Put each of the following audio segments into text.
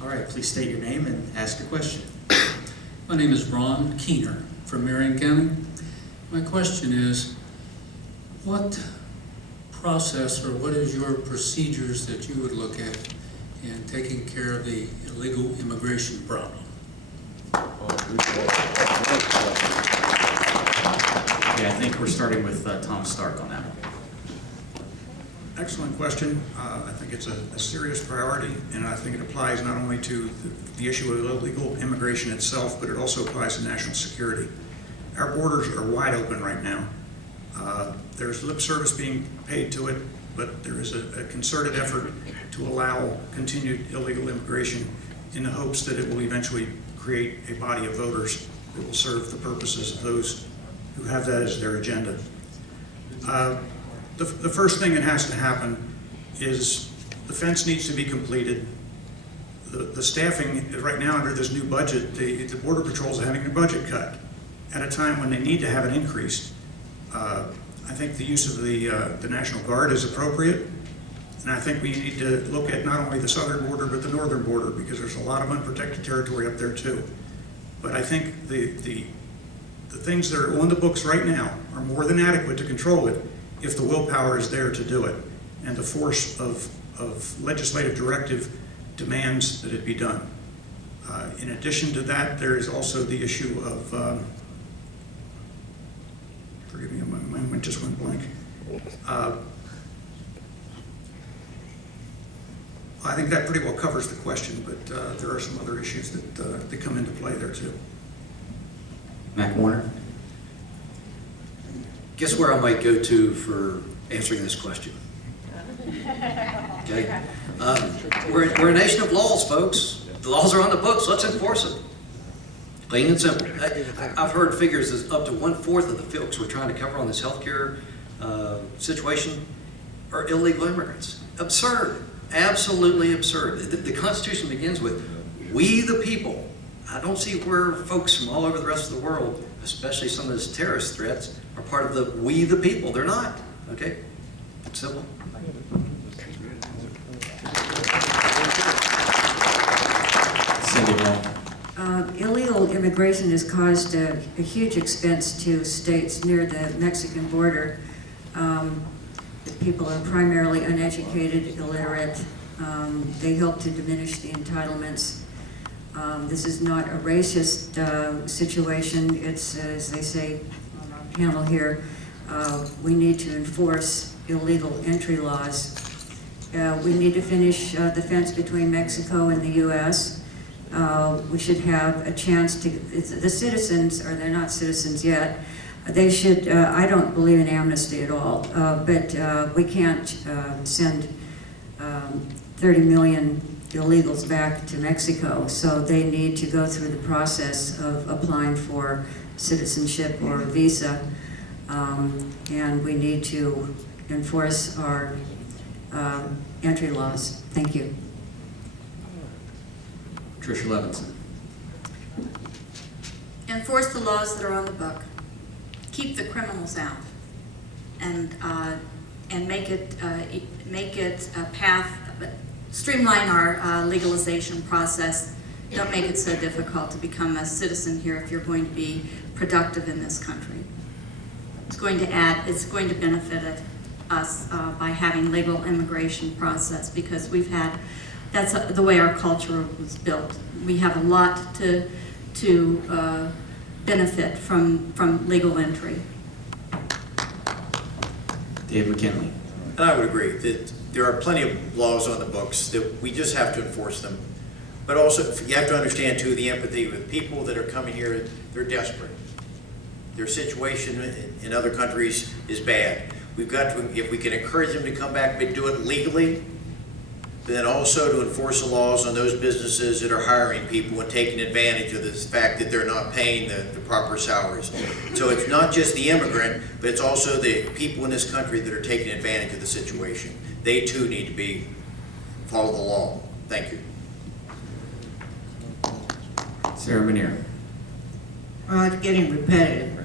All right, please state your name and ask your question. My name is Ron Keener from Marion County. My question is, what process or what is your procedures that you would look at in taking care of the illegal immigration problem? Okay, I think we're starting with Tom Stark on that one. Excellent question. I think it's a serious priority, and I think it applies not only to the issue of illegal immigration itself, but it also applies to national security. Our borders are wide open right now. There's lip service being paid to it, but there is a concerted effort to allow continued illegal immigration in the hopes that it will eventually create a body of voters that will serve the purposes of those who have that as their agenda. The first thing that has to happen is the fence needs to be completed. The staffing right now under this new budget, the Border Patrols are having their budget cut at a time when they need to have it increased. I think the use of the National Guard is appropriate, and I think we need to look at not only the southern border but the northern border, because there's a lot of unprotected territory up there too. But I think the things that are on the books right now are more than adequate to control it if the willpower is there to do it, and the force of legislative directive demands that it be done. In addition to that, there is also the issue of, forgive me, my mind just went blank. I think that pretty well covers the question, but there are some other issues that come into play there too. Mac Warner. Guess where I might go to for answering this question? Okay, we're a nation of laws, folks. The laws are on the books. Let's enforce them. Plain and simple. I've heard figures as up to 1/4 of the folks we're trying to cover on this healthcare situation are illegal immigrants. Absurd. Absolutely absurd. The Constitution begins with "we the people." I don't see where folks from all over the rest of the world, especially some of those terrorist threats, are part of the "we the people." They're not. Okay? It's simple. Cindy Wall. Illegal immigration has caused a huge expense to states near the Mexican border. The people are primarily uneducated, illiterate. They help to diminish the entitlements. This is not a racist situation. It's, as they say on our panel here, we need to enforce illegal entry laws. We need to finish the fence between Mexico and the U.S. We should have a chance to, the citizens, or they're not citizens yet, they should, I don't believe in amnesty at all, but we can't send 30 million illegals back to Mexico, so they need to go through the process of applying for citizenship or a visa, and we need to enforce our entry laws. Thank you. Tricia Levinson. Enforce the laws that are on the book. Keep the criminals out, and make it a path. Streamline our legalization process. Don't make it so difficult to become a citizen here if you're going to be productive in this country. It's going to benefit us by having legal immigration process, because that's the way our culture was built. We have a lot to benefit from legal entry. Dave McKinley. And I would agree that there are plenty of laws on the books that we just have to enforce them. But also, you have to understand too the empathy with people that are coming here. They're desperate. Their situation in other countries is bad. We've got to, if we can encourage them to come back, but do it legally, but then also to enforce the laws on those businesses that are hiring people and taking advantage of the fact that they're not paying the proper salaries. So it's not just the immigrant, but it's also the people in this country that are taking advantage of the situation. They too need to follow the law. Thank you. Sarah Manier. Well, it's getting repetitive.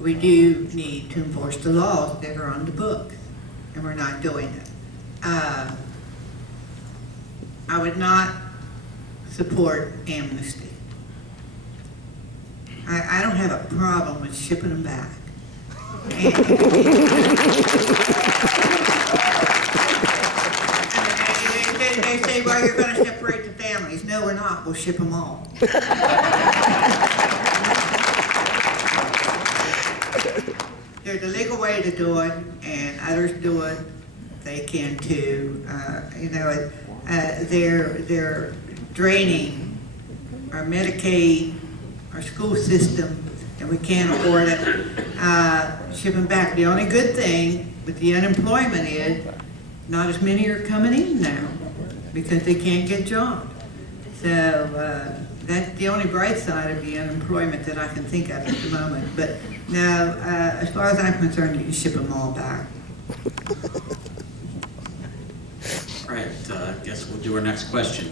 We do need to enforce the laws that are on the book, and we're not doing it. I would not support amnesty. I don't have a problem with shipping them back. And they say, well, you're gonna separate the families. No, we're not. We'll ship them all. There's a legal way to do it, and others do it. They can too. They're draining our Medicaid, our school system, and we can't afford it. Ship them back. The only good thing with the unemployment is not as many are coming in now because they can't get jobs. So that's the only bright side of the unemployment that I can think of at the moment. But no, as far as I'm concerned, you can ship them all back. All right, I guess we'll do our next question.